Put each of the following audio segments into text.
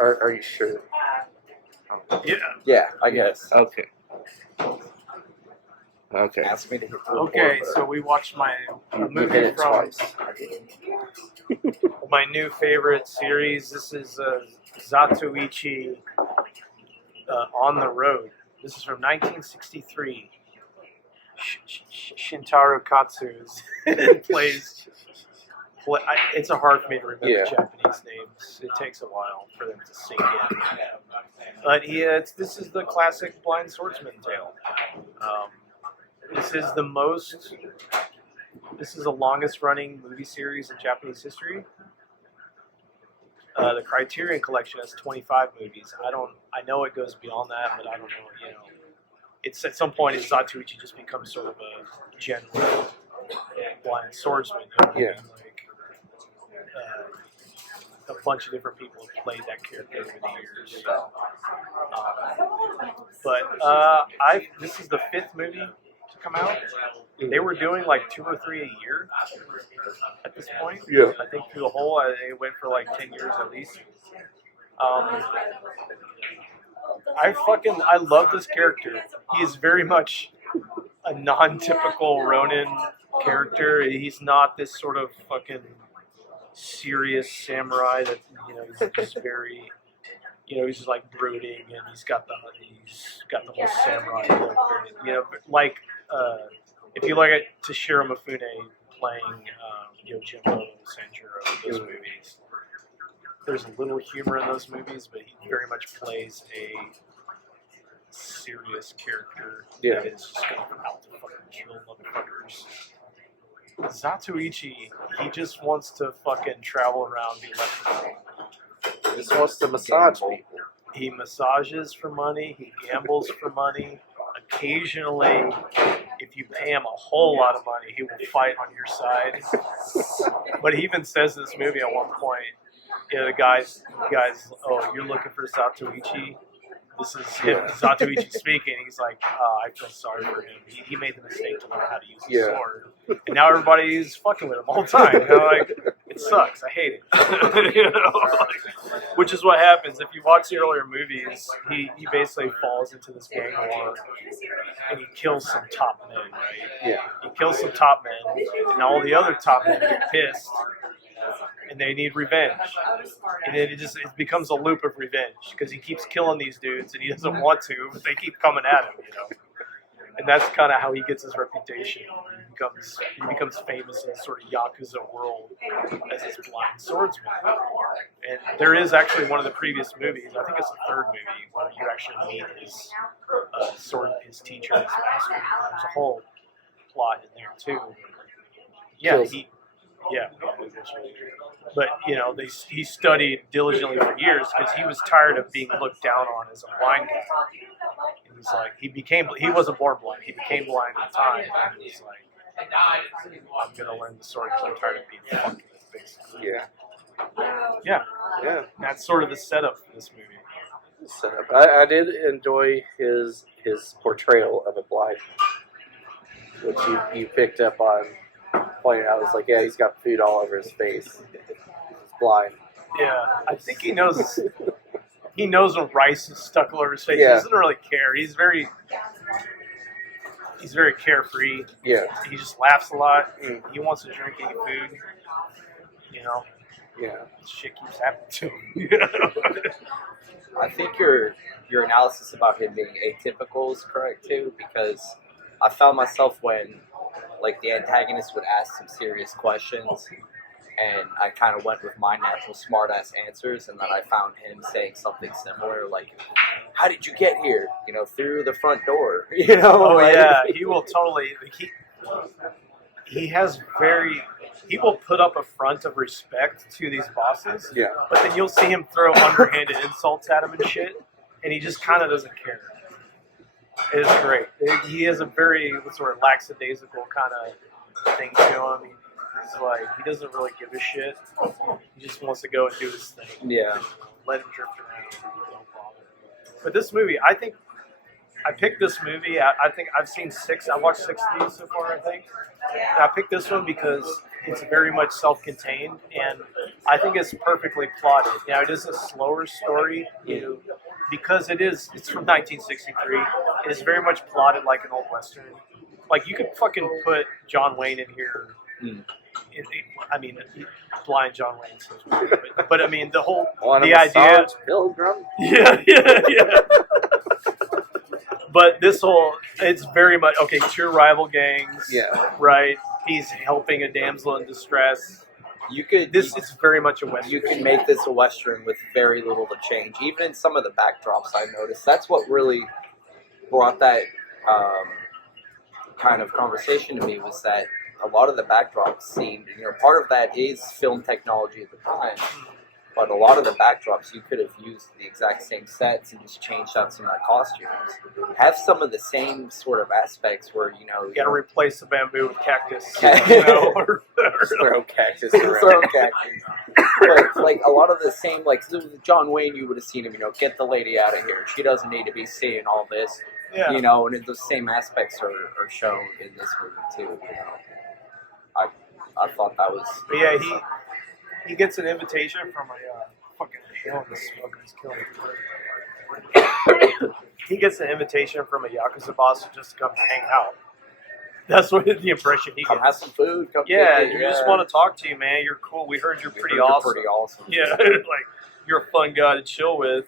Are you sure? Yeah. Yeah, I guess. Okay. Okay. Ask me to hit the Okay, record so we watched a button. You movie hit it from twice. my new favorite series. This is Zatoichi On the Road. This is from 1963. Shintaro Katsu plays. It's hard for me to remember Japanese names. It takes a while for them to sink in. But this is the classic blind swordsman tale. This is the longest running movie series in Japanese history. The Criterion Collection has 25 movies. I know it goes beyond that, but I don't know. It's at some point Zatoichi just becomes sort of a general blind swordsman. Yeah. Like, a bunch of different people have played that character over the years. This is the 5th movie to come out. They were doing like 2 or 3 a year at this point. Yeah. I think through the whole, it went for like 10 years at least. I love this character. He is very much a non-typical Ronin character. He's not this sort of fucking serious samurai that he's just very, he's just like brooding, and he's got the whole samurai look. Like if you look at Toshiro Mifune playing Yojimbo Sanjuro in those movies, there's a little humor in those movies, but he very much plays a serious character that is just going out to fucking kill motherfuckers. Zatoichi, he just wants to fucking travel around the electric. He just wants to massage people. He massages for money. He gambles for money. Occasionally, if you pay him a whole lot of money, he will fight on your side. But he even says in this movie at one point, the guys, oh, you're looking for Zatoichi? This is him, Zatoichi speaking. He's like, I feel sorry for him. He made the mistake to learn how to use the sword. And now everybody's fucking with him all the time. It sucks. I hate it. Which is what happens. If you watch the earlier movies, he basically falls into this gang war and he kills some top men, right? Yeah. He kills some top men, and all the other top men get pissed. And they need revenge, and then it becomes a loop of revenge because he keeps killing these dudes and he doesn't want to, but they keep coming at him, And that's kind of how he gets his reputation. He becomes famous in sort of Yakuza world as this blind swordsman. And there is actually one of the previous movies, I think it's the 3rd movie, where you actually meet his his teacher, his master. There's a whole plot in there too. Yeah, but he studied diligently for years because he was tired of being looked down on as a blind guy. And he's like, he wasn't born blind. He became blind at the time. And he's like, I'm gonna learn the sword because I'm tired of being fucked with, basically. Yeah. That's sort of the setup for this movie. I did enjoy his portrayal of a blind, which you picked up on. Pointed out, it's like, he's got food all over his face. He's blind. Yeah, I think he knows. He knows when rice is stuck all over his face. He doesn't really care. He's very carefree. Yeah. He just laughs a lot. He wants to drink, eat food. Yeah. Shit keeps happening to him. I think your analysis about him being atypical is correct too, because I found myself when the antagonist would ask some serious questions, and I kind of went with my natural smart-ass answers, and then I found him saying something similar, like, how did you get here? Through the front door. Oh, yeah. He will totally... He will put up a front of respect to these bosses, but then you'll see him throw underhanded insults at him and shit, and he just kind of doesn't care. It's great. He has a very sort of lackadaisical kind of thing to him. He's like, he doesn't really give a shit. He just wants to go and do his thing. Yeah. Let him drift around. Don't bother. But this movie, I think I picked this movie. I think I've seen 6. I watched 6 of these so far, I think. And I picked this one because it's very much self-contained, and I think it's perfectly plotted. Now, it is a slower story, because it's from 1963. It is very much plotted like an old Western. Like, you could fucking put John Wayne in here. I mean, blind John Wayne seems weird, but I mean, the idea. Pilgrim. Yeah. But it's very much, okay, 2 rival gangs. Yeah. Right? He's helping a damsel in distress. It's very much a Western. You can make this a Western with very little to change. Even in some of the backdrops I noticed. That's what really brought that kind of conversation to me, was that a lot of the backdrops seemed, part of that is film technology at the time. But a lot of the backdrops, you could have used the exact same sets and just changed out some of the costumes. Have some of the same sort of aspects where, You gotta replace the bamboo with cactus. Or Just throw cactus around. throw cactus. But, like, a lot of the same, like, John Wayne, you would have seen him, get the lady out of here. She doesn't need to be seeing all this. Yeah. And the same aspects are shown in this movie, too, I thought that was... But yeah, he gets an invitation from a fucking hell, the smoke is killing me. He gets an invitation from a Yakuza boss to just come hang out. That's what the impression he Come gets. have some food. Come Yeah, get it, we just want to talk to you, man. You're cool. We heard you're pretty awesome. Pretty awesome. Yeah, like, you're a fun guy to chill with.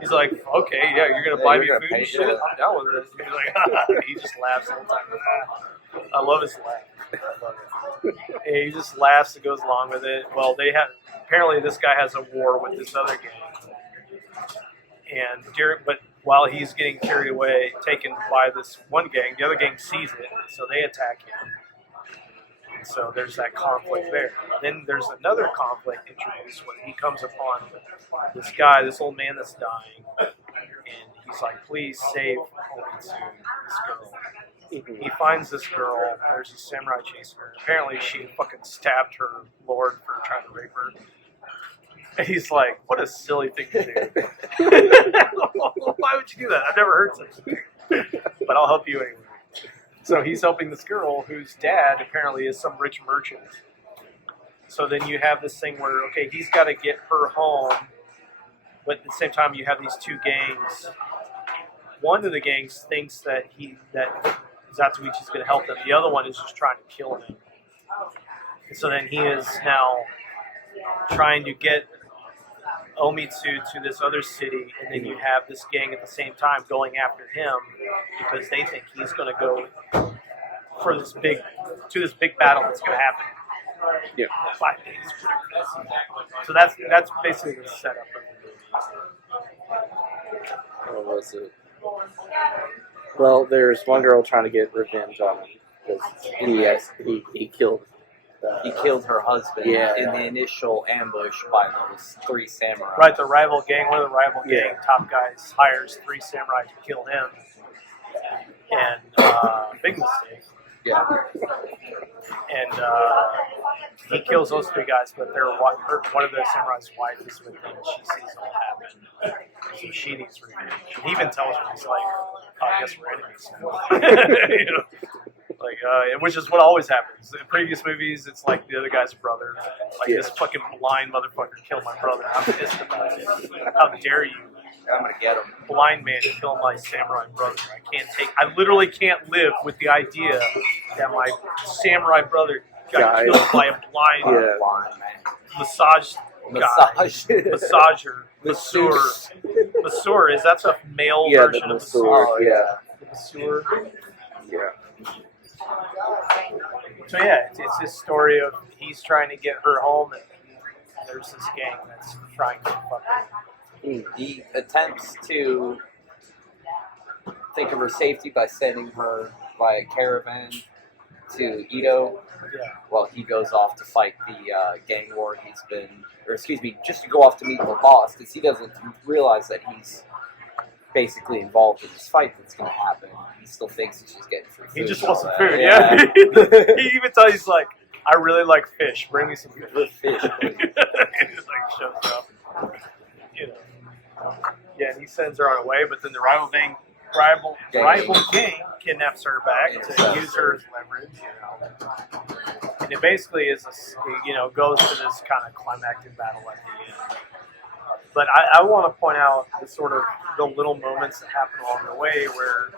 He's like, okay, yeah, you're going to buy me you're food gonna and pay shit? for it. I'm down with this. He's like, he just laughs all the time. I love his laugh. And he just laughs and goes along with it. Well, apparently this guy has a war with this other gang. And but while he's getting carried away, taken by this one gang, the other gang sees it, so they attack him. And so there's that conflict there. Then there's another conflict introduced when he comes upon this old man that's dying, and he's like, please save this girl. He finds this girl. There's a samurai chasing her. Apparently, she fucking stabbed her lord for trying to rape her. And he's like, "What a silly thing to do! Why would you do that? I've never heard such a thing. But I'll help you anyway." So he's helping this girl whose dad apparently is some rich merchant. So then you have this thing where, okay, he's got to get her home, but at the same time you have these 2 gangs. One of the gangs thinks that Zatoichi is going to help them. The other one is just trying to kill him. And so then he is now trying to get Omitsu to this other city, and then you have this gang at the same time going after him because they think he's going to go for this big battle that's going to happen. Yeah. 5 days. So that's basically the setup of the movie. What was it? Well, there's one girl trying to get revenge on him because he killed. He killed her husband Yeah. in the initial ambush by those 3 samurai. Right, the rival gang, one of the rival gang top guys hires 3 samurai to kill him. And big mistake. Yeah. And he kills those 3 guys, but one of the samurai's wife is with him, and she sees it all happen. So she needs revenge. He even tells her, he's like, I guess we're enemies now. Which is what always happens. In previous movies, it's like the other guy's brother. Like, this fucking blind motherfucker killed my brother. I'm pissed about it. How dare you, I'm going to get him. blind man, kill my samurai brother? I literally can't live with the idea that my samurai brother got killed by a blind Man. massage guy. Massager. Masseuse. Masseur, that's a male Yeah, version the of masseur. masseur. Yeah. The masseur. Yeah. So yeah, it's this story of he's trying to get her home, and there's this gang that's trying to fuck her. He attempts to think of her safety by sending her by a caravan to Ito, Yeah. while he goes off to fight the gang war just to go off to meet the boss, because he doesn't realize that he's basically involved in this fight that's going to happen. He still thinks he's just getting free food. He just and wants all some that. food, yeah. He even tells he's like, I really like fish. Bring me some fish. Fish, He just like shows up. Yeah, and he sends her on her way, but then the rival gang rival king kidnaps her back to use her as leverage, and it basically is goes to this kind of climactic battle at the end. But I want to point out the little moments that happen along the way where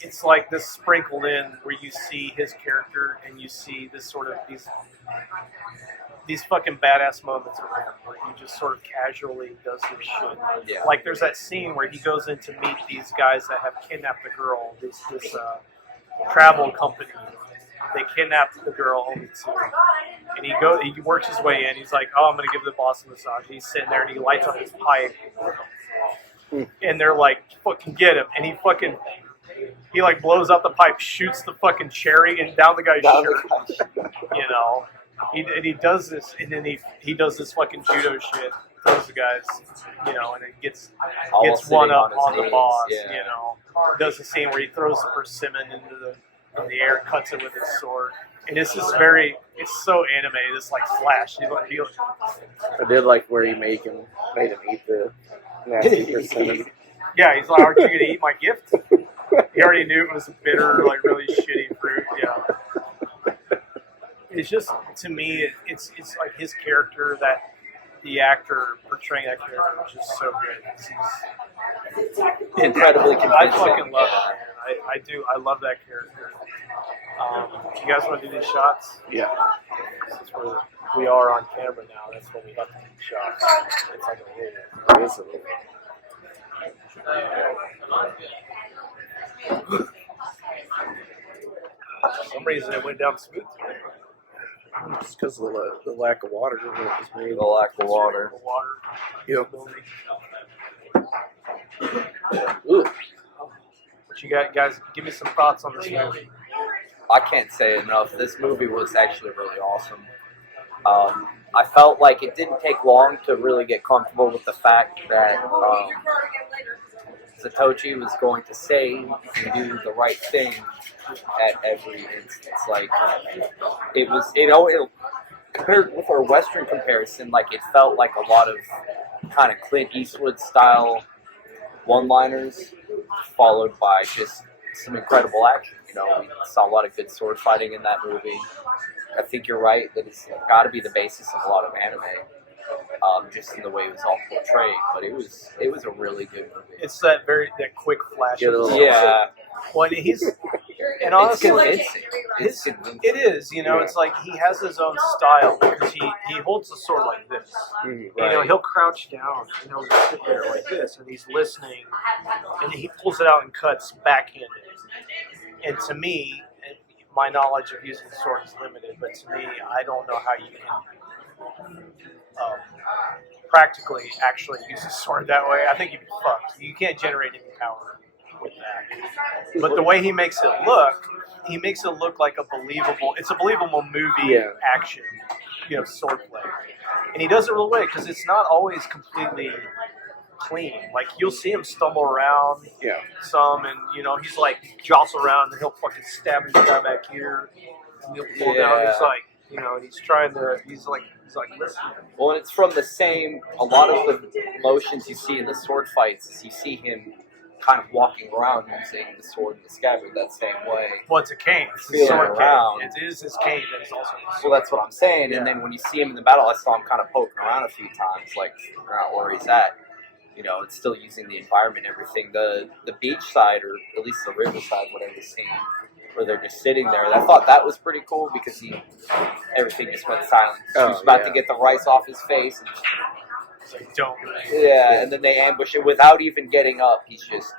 it's like this sprinkled in where you see his character and you see this these fucking badass moments of him where he just sort of casually does his shit. Yeah. Like there's that scene where he goes in to meet these guys that have kidnapped the girl, this travel company. They kidnapped the girl and he works his way in. He's like, oh, I'm gonna give the boss a massage. He's sitting there and he lights up his pipe, and they're like, fucking get him. And he like blows out the pipe, shoots the fucking cherry and down the guy's shirt. He does this, and then he does this fucking judo shit, throws the guys, and it gets one up on the boss, Does the scene where he throws the persimmon in the air, cuts it with his sword, and it's just it's so anime. This like flash. I did like where he made him eat the nasty persimmon. Yeah, he's like, aren't you gonna eat my gift? He already knew it was a bitter, like really shitty fruit. Yeah. It's just, to me, it's like his character, that the actor portraying that character is just so good. He's Incredibly convincing. I fucking love it, man. I do. I love that character. You guys want to do these shots? Yeah. Since we are on camera now, that's when we have to do shots. It's like a rule. It is a little. For some reason, it went down smooth today. Just because of the lack of water when it was made. The lack of water. Yep. Ooh. What you got, guys? Give me some thoughts on this movie. I can't say enough. This movie was actually really awesome. I felt like it didn't take long to really get comfortable with the fact that Zatoichi was going to say and do the right thing at every instance. Like it compared with our Western comparison, like it felt like a lot of kind of Clint Eastwood style one-liners, followed by just some incredible action. We saw a lot of good sword fighting in that movie. I think you're right that it's got to be the basis of a lot of anime, just in the way it was all portrayed. But it was a really good movie. It's that quick flash. Yeah. Well, and honestly, it's convincing. it is. It's like he has his own style because he holds the sword like this. Right. He'll crouch down and he'll just sit there like this, and he's listening, and he pulls it out and cuts backhanded. And to me, my knowledge of using the sword is limited, but to me, I don't know how you can practically actually use a sword that way. I think you'd be fucked. You can't generate any power with that. But the way he makes it look like it's a believable movie action, sword play. And he does it real way because it's not always completely clean. Like you'll see him stumble around some, and he's like jostle around and he'll fucking stab his guy back here, and he'll pull down. He's like, and he's like listening. Well, and it's from a lot of the motions you see in the sword fights is you see him kind of walking around using the sword and the scabbard that same way. Well, it's a cane. It's a Feeling sword around. cane. It is his cane, but it's also his Well, that's what I'm saying. Yeah. And then when you see him in the battle, I saw him kind of poking around a few times, like figuring out where he's at. It's still using the environment and everything. The beach side, or at least the river side, whatever the scene, where they're just sitting there. I thought that was pretty cool because everything just went silent. He was about to get the rice off his face. And It's like, don't. and then they ambush it without even getting up. He's just...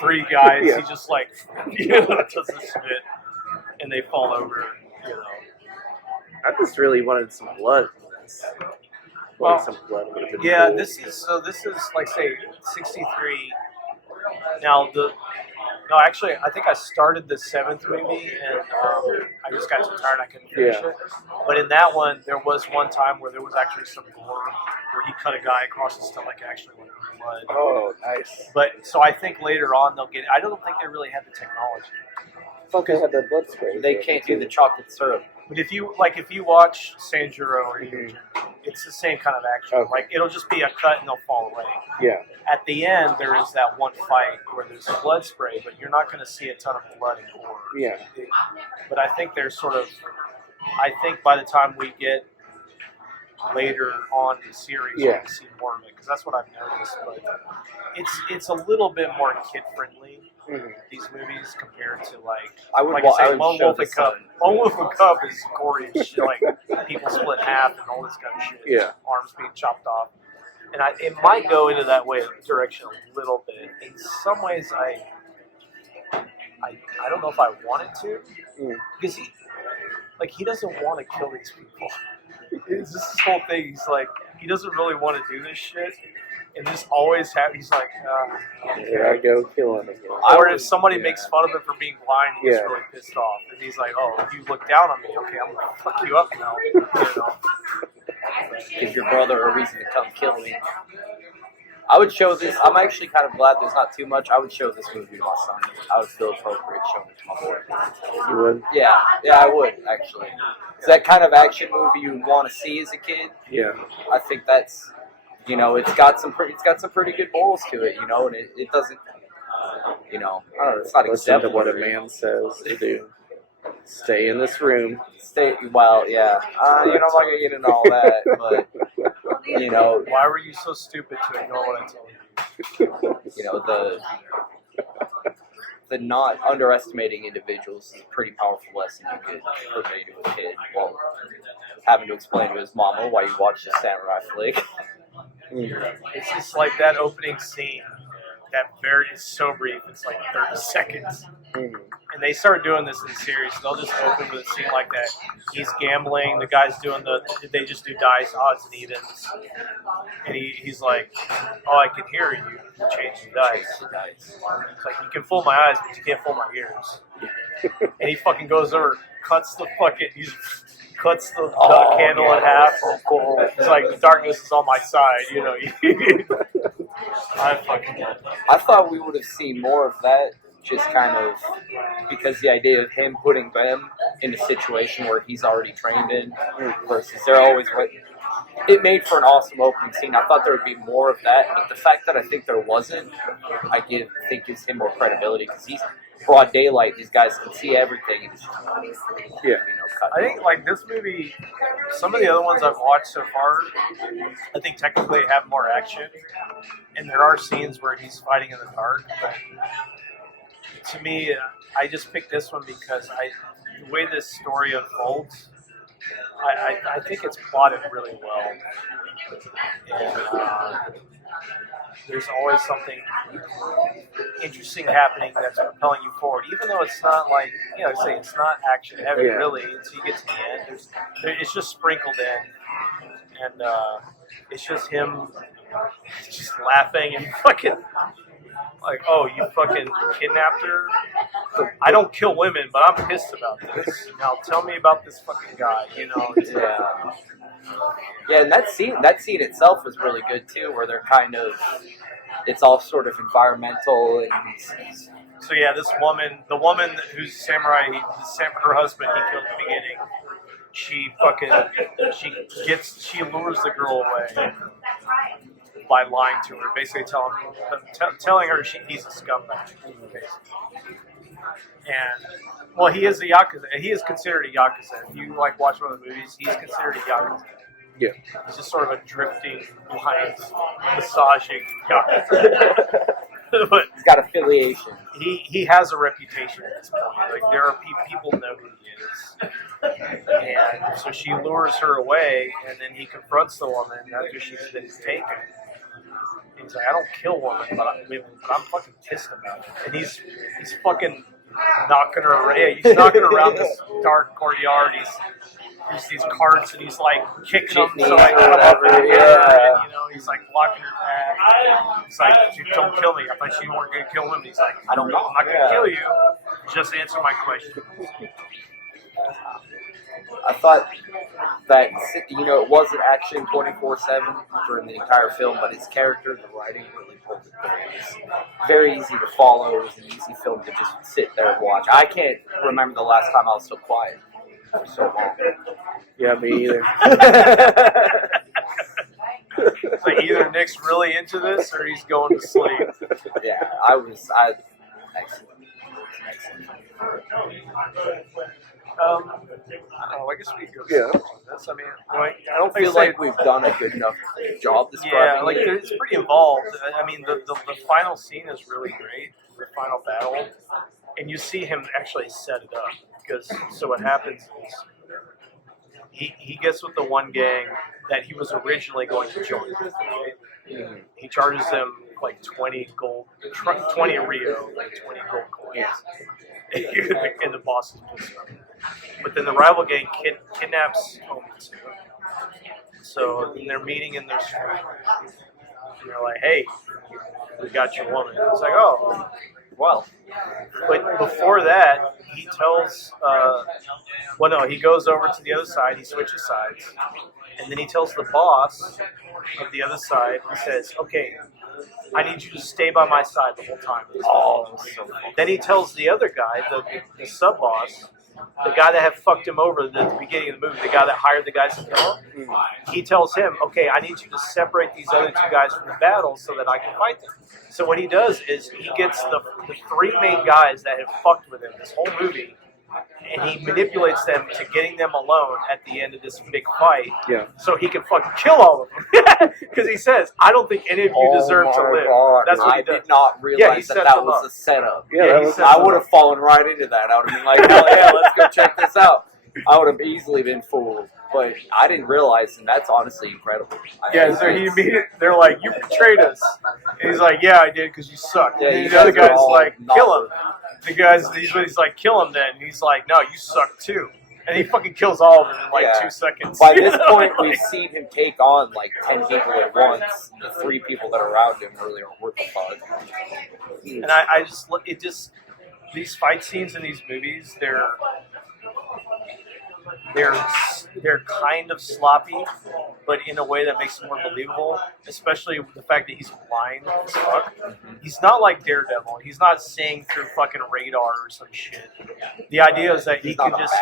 Three guys, he just like, does this spit, and they fall over, I just really wanted some blood in this. Well, some blood would have been yeah, cool. this is like, say, 63. Now, actually, I think I started the 7th movie, and I just got too tired, I couldn't finish it. But in that one, there was one time where there was actually some gore, where he cut a guy across the stomach, actually, with blood. Oh, nice. But, so I think later on they'll get, I don't think they really had the technology. I thought they had the blood spray. They can't do the chocolate syrup. But if you watch Sanjuro or Yujin, It's the same kind of action. Okay. Like, it'll just be a cut and they'll fall away. Yeah. At the end, there is that one fight where there's blood spray, but you're not going to see a ton of blood and gore. Yeah. But I think there's sort of, I think by the time we get later on in the series, we can see more of it, because that's what I've noticed. But it's a little bit more kid friendly. Mm-hmm. These movies compared to like I would Lone show Wolf and this Cub. on- Lone Wolf and Cub is gory as shit, like people split in half and all this kind of shit. Yeah. Arms being chopped off, and it might go into that direction a little bit. In some ways, I don't know if I want it to, because he doesn't want to kill these people. It's just this whole thing. He's like, he doesn't really want to do this shit. And just always he's like, Here I go killing again. or if somebody makes fun of him for being blind, he gets really pissed off. And he's like, oh, you look down on me. Okay, I'm going to fuck you up now. You know? Give your brother a reason to come kill me. I would show this. I'm actually kind of glad there's not too much. I would show this movie to my son. I would feel appropriate showing it to my boy. You would? Yeah, I would actually. It's that kind of action movie you want to see as a kid. Yeah. I think that's, it's got some pretty good morals to it, and it doesn't, I don't know, it's not Listen to acceptable. what a man says to do. Stay in this room. Well, yeah. I'm not going to get into all that, but, Why were you so stupid to ignore what I told you? the not underestimating individuals is a pretty powerful lesson you could convey to a kid while having to explain to his mama why you watch the samurai flick. It's just like that opening scene. It's so brief. It's like 30 seconds. Mm-hmm. And they start doing this in the series. They'll just open with a scene like that. He's gambling. The guy's doing they just do dice, odds and evens. And he's like, oh, I can hear you. You change the dice. It's like, you can fool my eyes, but you can't fool my ears. And he fucking goes over, cuts the candle in half. It's like, the darkness is on my side, I fucking love it. I thought we would have seen more of that, just kind of because the idea of him putting them in a situation where he's already trained in versus they're always it made for an awesome opening scene. I thought there would be more of that, but the fact that I think there wasn't, think gives him more credibility, because he's broad daylight. These guys can see everything. And just, I think like this movie, some of the other ones I've watched so far, I think technically have more action, and there are scenes where he's fighting in the dark. But to me, I just picked this one because the way this story unfolds, I think it's plotted really well, and there's always something interesting happening that's propelling you forward, even though it's not like, it's not action heavy, really. Until you get to the end, it's just sprinkled in, and it's just him just laughing and fucking like, oh, you fucking kidnapped her? I don't kill women, but I'm pissed about this. Now tell me about this fucking guy, Yeah, and that scene itself was really good too, where they're kind of, it's all sort of environmental and. So yeah, the woman who's samurai, her husband he killed at the beginning. She lures the girl away by lying to her, basically telling her he's a scumbag, basically. And he is a yakuza. He is considered a yakuza. If you watch one of the movies, he's considered a yakuza. Yeah. He's just sort of a drifting, blind, massaging yakuza. But he's got affiliation. He has a reputation at this point. Like, there are people know who he is. And so she lures her away, and then he confronts the woman after she's been taken. And he's like, I don't kill women, but I'm fucking pissed about it. And he's fucking knocking her around. He's knocking her around this dark courtyard. There's these carts, and he's kicking them so come up in the air, and he's blocking her path. He's like, don't kill me. I thought you weren't gonna kill him. He's like, I don't know. I'm not gonna kill you. Just answer my question. I thought that it wasn't action 24/7 during the entire film, but his character, the writing really pulled it through. It was very easy to follow. It was an easy film to just sit there and watch. I can't remember the last time I was so quiet for so long. Yeah, me either. It's like either Nick's really into this or he's going to sleep. Yeah, excellent. I guess we could go. Yeah. This. I mean, I don't feel like we've done a good enough job describing yeah, like it. it's pretty involved. I mean, the final scene is really great. The final battle, and you see him actually set it up because so what happens is he gets with the one gang that he was originally going to join. Right? He charges them like 20 Rio, like 20 gold coins. And the boss is pissed off. But then the rival gang kidnaps Homie. So then they're meeting in their street. And they're like, hey, we got your woman. It's like, oh, well. But before that, he tells, he goes over to the other side. He switches sides. And then he tells the boss of the other side, he says, okay, I need you to stay by my side the whole time. Then he tells the other guy, the sub-boss, the guy that had fucked him over at the beginning of the movie, the guy that hired the guys to kill him, he tells him, okay, I need you to separate these other two guys from the battle so that I can fight them. So what he does is he gets the three main guys that have fucked with him this whole movie, and he manipulates them to getting them alone at the end of this big fight, so he can fucking kill all of them. Because he says, "I don't think any of you deserve to live." God. That's what he does. I did not realize that was a setup. I would have fallen right into that. I would have been like, "Hell yeah, let's go check this out." I would have easily been fooled, but I didn't realize, and that's honestly incredible. They're like, "You betrayed us," and he's like, "Yeah, I did because you suck." Yeah, and the other guy's like, "Kill him." The guy's he's like, "Kill him then." And he's like, "No, you suck too." And he fucking kills all of them in like 2 seconds. By this point, we've seen him take on like 10 people at once. The 3 people that are around him really are what the fuck. And these fight scenes in these movies, they're kind of sloppy, but in a way that makes it more believable, especially with the fact that he's blind as fuck. He's not like Daredevil. He's not seeing through fucking radar or some shit. The idea is that he can just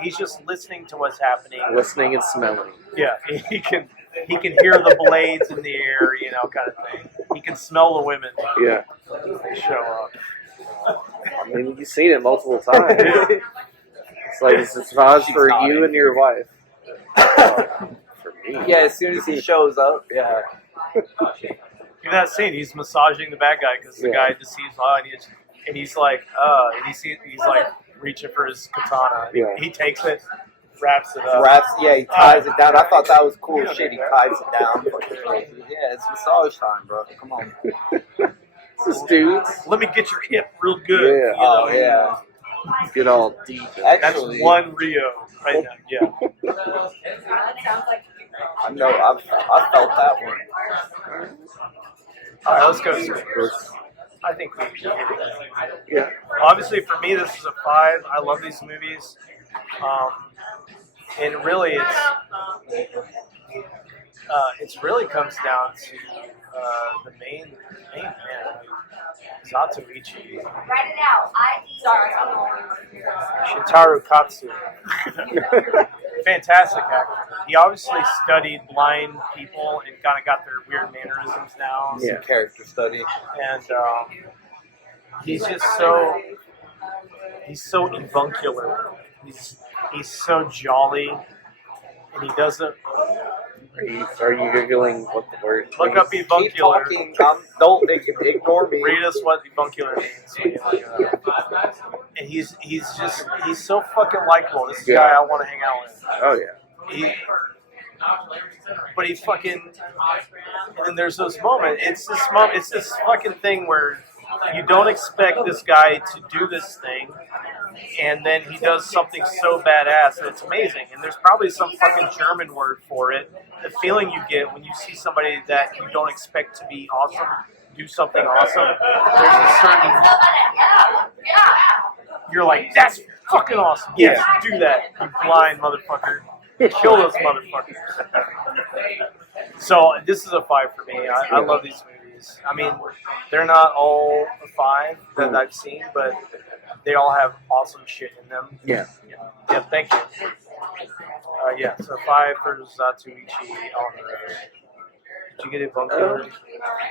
he's just listening to what's happening. Listening and smelling. Yeah, he can hear the blades in the air, kind of thing. He can smell the women. Yeah. They show up. I mean, you've seen it multiple times. It's like it's massage for you and your wife. For me. Yeah, as soon as he shows up, yeah. You're not saying he's massaging the bad guy because the guy just sees and he's like, he's like reaching for his katana. Yeah. He takes it, wraps it up. He ties it down. I thought that was cool shit. He ties it down. Yeah, it's massage time, bro. Come on. This is dudes. Let me get your hip real good. Yeah. Yeah. Get all deep. That's one Rio right now. Yeah. I know. I felt that one. All right, let's go. I think we hit it. Yeah. Obviously, for me, this is a 5. I love these movies, and really, it's really comes down to the main man, Zatoichi. Write it out. Shintaro Katsu. Fantastic actor. He obviously studied blind people and kind of got their weird mannerisms now. Yeah. Some character study. And he's just he's so avuncular. He's so jolly, and he doesn't. Are you googling what the word? Look up Keep avuncular. talking. Don't ignore me. Read us what avuncular means. And he's so fucking likable. This is a guy I want to hang out with. Oh yeah. But he fucking, and then there's those moments. It's this fucking thing where you don't expect this guy to do this thing, and then he does something so badass, and it's amazing. And there's probably some fucking German word for it. The feeling you get when you see somebody that you don't expect to be awesome do something awesome. There's a certain, you're like, that's fucking awesome. Yes, do that, you blind motherfucker. Kill those motherfuckers. So this is a 5 for me. I love these movies. I mean, they're not all a 5 that I've seen, but they all have awesome shit in them. Yeah. Yeah, thank you. So 5 for Zatoichi on the Did you get avuncular?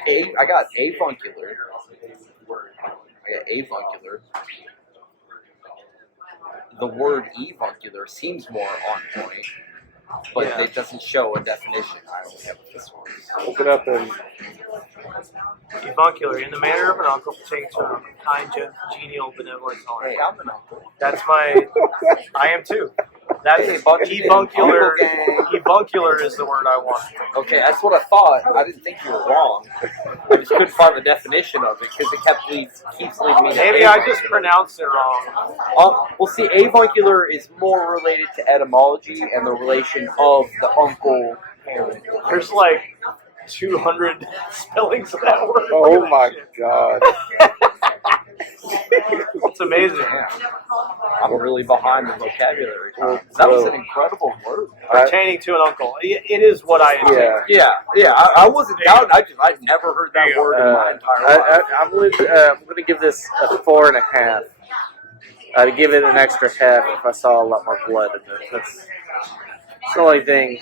I got avuncular. I got avuncular. The word avuncular seems more on point, but Yeah. it doesn't show a definition. I only have this one. Look it up and Avuncular, in the manner of an uncle, pertaining to a kind, genial, benevolent tolerance. Hey, I'm an uncle. That's my. I am too. That's Hey, bunch of avuncular. uncle gang. Avuncular is the word I want. Okay, that's what I thought. I didn't think you were wrong. I just couldn't find the definition of it because it keeps leading me to Maybe I avuncular. just pronounced it wrong. Well, see, avuncular is more related to etymology and the relation of the uncle parent. There's like 200 spellings of that word. oh Look at my that shit. god. It's amazing. Yeah. I'm really behind the vocabulary. That was an incredible word. Pertaining to an uncle. It is what I intend. Yeah. Yeah. I wasn't doubting. I'd never heard that word in my entire life. I'm gonna give this a 4.5. I'd give it an extra half if I saw a lot more blood in it. That's the only thing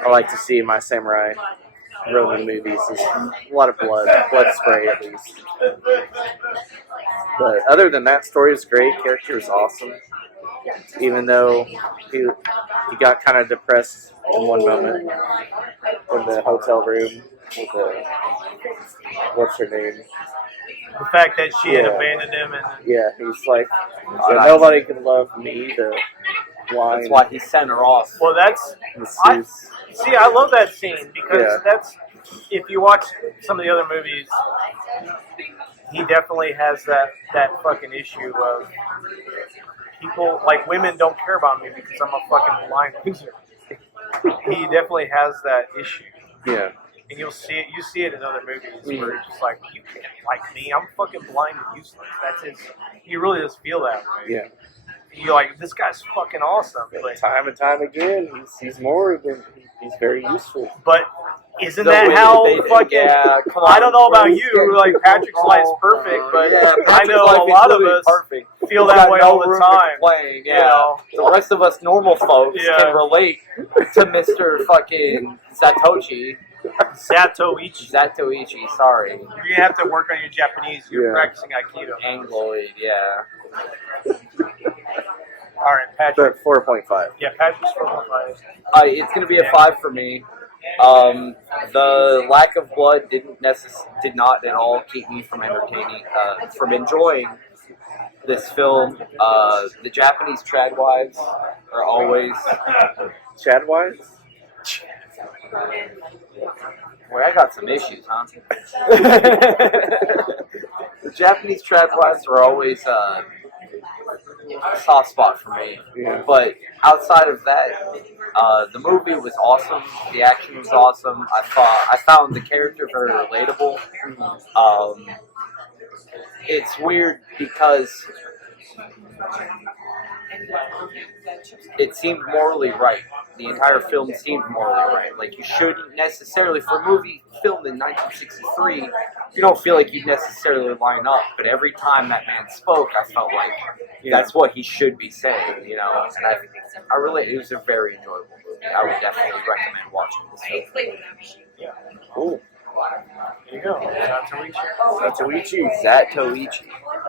I like to see in my samurai Roman movies is a lot of blood spray at least. But other than that, story was great. Character was awesome. Even though he got kind of depressed in one moment in the hotel room with the what's her name? The fact that she had Yeah. abandoned him and Yeah, he's like, nobody can love me. The blind. That's why he sent her off. well, that's masseuse. see, I love that scene because Yeah. that's if you watch some of the other movies, he definitely has that fucking issue of people like women don't care about me because I'm a fucking blind loser. He definitely has that issue. Yeah. And you see it in other movies where it's just like, you can't like me, I'm fucking blind and useless. That's his, he really does feel that way. Yeah. You're like, this guy's fucking awesome. But Time and time again, he's more than he's very useful. isn't The that way how they- fucking, yeah, come I on, don't know about bro. you, like Patrick's life's perfect, but yeah, I Patrick's know life a is lot of literally us perfect. feel We've that got way no all the room to time. complain, You yeah. know? The rest of us normal folks Yeah. can relate to Mr. fucking Zatoichi. Zatoichi. Sorry. You're going to have to work on your Japanese. You're Yeah. practicing Aikido. Angloid, yeah. All right, Patrick. But 4.5. Yeah, Patrick's 4.5. It's going to be a 5 for me. The lack of blood did not at all keep me from from enjoying this film. The Japanese trad wives are always. Chad Wise? Boy, I got some issues, huh? The Japanese trad wives are always a soft spot for me. Yeah. But outside of that, the movie was awesome. The action was awesome. I found the character very relatable. It's weird because it seemed morally right. The entire film seemed morally right. Like, you shouldn't necessarily, for a movie filmed in 1963, you don't feel like you'd necessarily line up. But every time that man spoke, I felt like that's what he should be saying, you know. And I really, it was a very enjoyable movie. I would definitely recommend watching this film. Cool. There you go. Zatoichi. Zatoichi. Zatoichi.